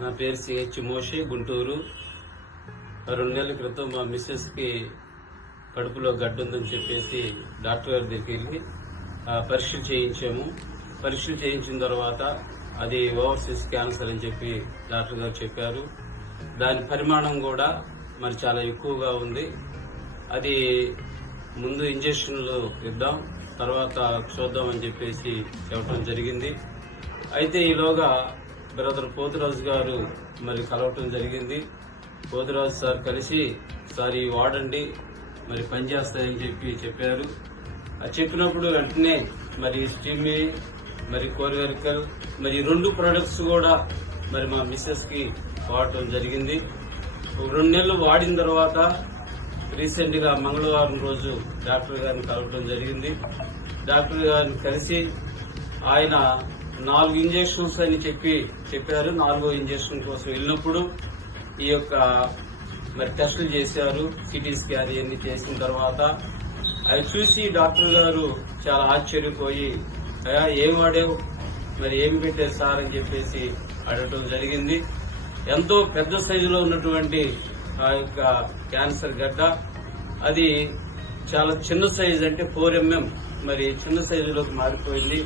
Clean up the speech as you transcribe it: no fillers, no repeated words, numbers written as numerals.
నా పేరు సిహెచ్ మోషే, గుంటూరు. 2 నెలల క్రితం మా మిస్సెస్కి కడుపులో గడ్డ ఉందని చెప్పేసి డాక్టర్ గారి దగ్గరికి వెళ్ళి పరీక్షలు చేయించాము. పరీక్షలు చేయించిన తర్వాత అది ఓవర్సీస్ క్యాన్సర్ అని చెప్పి డాక్టర్ గారు చెప్పారు. దాని పరిమాణం కూడా మరి చాలా ఎక్కువగా ఉంది. అది ముందు ఇంజక్షన్లు ఇద్దాం, తర్వాత చూద్దామని చెప్పేసి చెప్పడం జరిగింది. అయితే ఈలోగా బ్రదర్ పోతురాజు గారు మరి కలవటం జరిగింది. పోతురాజు సార్ కలిసి సార్ ఈ వాడండి మరి పనిచేస్తాయని చెప్పారు. అది చెప్పినప్పుడు వెంటనే మరి స్టీమీ మరి కోరివెరికల్ మరి 2 ప్రొడక్ట్స్ కూడా మరి మా మిస్సెస్ కి వాడటం జరిగింది. 2 నెలలు వాడిన తర్వాత రీసెంట్ గా మంగళవారం రోజు డాక్టర్ గారిని కలవటం జరిగింది. డాక్టర్ గారిని కలిసి ఆయన 4 ఇంజక్షన్స్ అని చెప్పారు. 4వ ఇంజక్షన్ కోసం వెళ్ళినప్పుడు ఈ యొక్క మరి టెస్టులు చేశారు. సిటీ స్కాన్ ఇవన్నీ చేసిన తర్వాత అవి చూసి డాక్టర్ గారు చాలా ఆశ్చర్యపోయి ఏం వాడావు, మరి ఏమి పెట్టారు సార్ అని చెప్పేసి అడగటం జరిగింది. ఎంతో పెద్ద సైజులో ఉన్నటువంటి ఆ యొక్క క్యాన్సర్ గడ్డ, అది చాలా చిన్న సైజు, అంటే 4 mm మరి చిన్న సైజులోకి మారిపోయింది.